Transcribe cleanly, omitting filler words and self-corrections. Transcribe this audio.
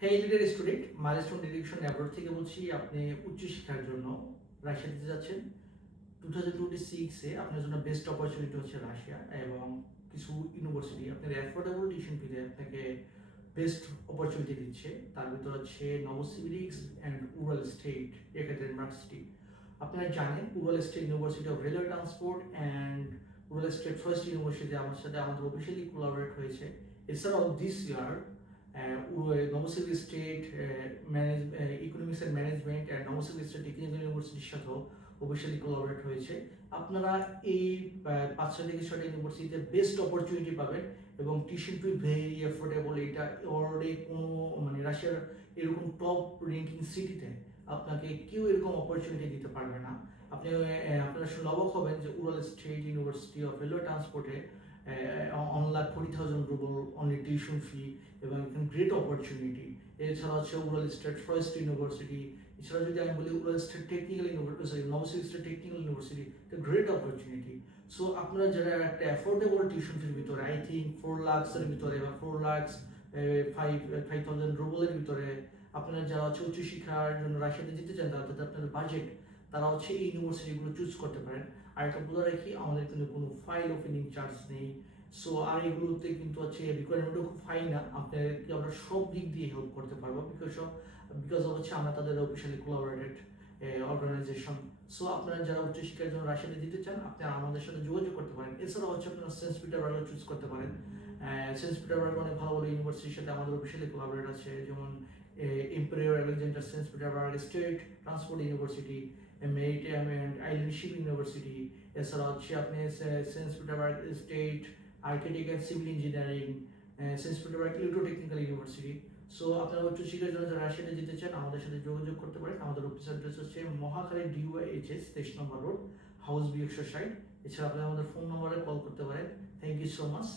হ্যাঁ এলিটের student milestone direction abroad থেকে বলছি। আপনি উচ্চশিক্ষার জন্য রাশিয়া দিতে যাচ্ছেন। 2026-এ আপনার জন্য বেস্ট অপরচুনিটি হচ্ছে রাশিয়া এবং কিছু ইউনিভার্সিটি আপনার অ্যাফোর্ডেবল টিউশন ফিতে আপনাকে বেস্ট অপরচুনিটি দিচ্ছে। তার ভিতর হচ্ছে Novosibirsk and Ural state university. আপনারা জানেন Ural state university of railway transport and Ural state first university আমার সাথে আমাদের অফিসিয়ালি কোলাবরেট হয়েছে। এছাড়াও this year Novosibirsk state economics and management and Novosibirsk state technical ইউনিভার্সিটির সাথেও অফিসিয়ালি কোলাবরেট হয়েছে। আপনারা এই 5 থেকে 6টা ইউনিভার্সিটিতে বেস্ট অপরচুনিটি পাবেন এবং টিউশন ফি ভেরি অ্যাফোর্ডেবল। এটা অলরেডি কোনো মানে রাশিয়ার এরকম টপ র্যাঙ্কিং সিটিতে আপনাকে কেউ এরকম অপরচুনিটি দিতে পারবে না। আপনারা শুনে অবাক হবেন যে Ural state university of railway ট্রান্সপোর্টে online 40,000 rouble only tuition fee এবং এখানে গ্রেট অপরচুনিটি। এছাড়া হচ্ছে উরাল স্টেট ফরেস্ট ইউনিভার্সিটি। এছাড়া যদি আমি বলি Ural state technical university, Novosibirsk state technical university, এটা গ্রেট অপরচুনিটি। সো আপনারা যারা একটা অ্যাফোর্ডেবল টিউশন ফির ভিতরে আই থিঙ্ক 4 লাখসের ভিতরে বা 4 লাখস 5,000 রুবলের ভিতরে আপনারা যারা হচ্ছে উচ্চশিক্ষার জন্য রাশিয়াতে যেতে চান তাদের আপনাদের বাজেট, তারা হচ্ছে এই ইউনিভার্সিটিগুলো চুজ করতে পারেন। আর একটা বলে রাখি, আমাদের কিন্তু কোনো ফাইল ওপেনিং চার্জ নেই। সো আর এগুলোতে কিন্তু হচ্ছে রিকোয়ারমেন্টও খুব হাই না। আপনাদেরকে আমরা সব দিক দিয়ে হেল্প করতে পারবো বিকজ অফ হচ্ছে আমরা তাদের অফিসিয়ালি কোলাবোরেটেড অর্গানাইজেশন। সো আপনারা যারা উচ্চশিক্ষার জন্য রাশিয়াতে যেতে চান আপনারা আমাদের সাথে যোগাযোগ করতে পারেন। এছাড়াও হচ্ছে আপনারা সেন্ট পিটারবার্গও চুজ করতে পারেন। সেন্ট পিটারবার্গ অনেক ভালো ভালো ইউনিভার্সিটির সাথে আমাদের অফিসিয়ালি কোলাবোরেট আছে, যেমন Imperial Alexander Saint Petersburg State Transport University, Maritime and Island Shipping University. এছাড়া হচ্ছে আপনি Saint Petersburg State Architect and Civil Engineering, Saint Petersburg Electrotechnical University. So আপনারা উচ্চশিক্ষার জন্য যারা রাশিয়াতে যেতে চান আমাদের সাথে যোগাযোগ করতে পারেন। আমাদের অফিস অ্যাড্রেস হচ্ছে Mohakhali DYHS 23 number road, house B 160। এছাড়া আপনি আমাদের ফোন নম্বরে কল করতে পারেন। Thank you so much.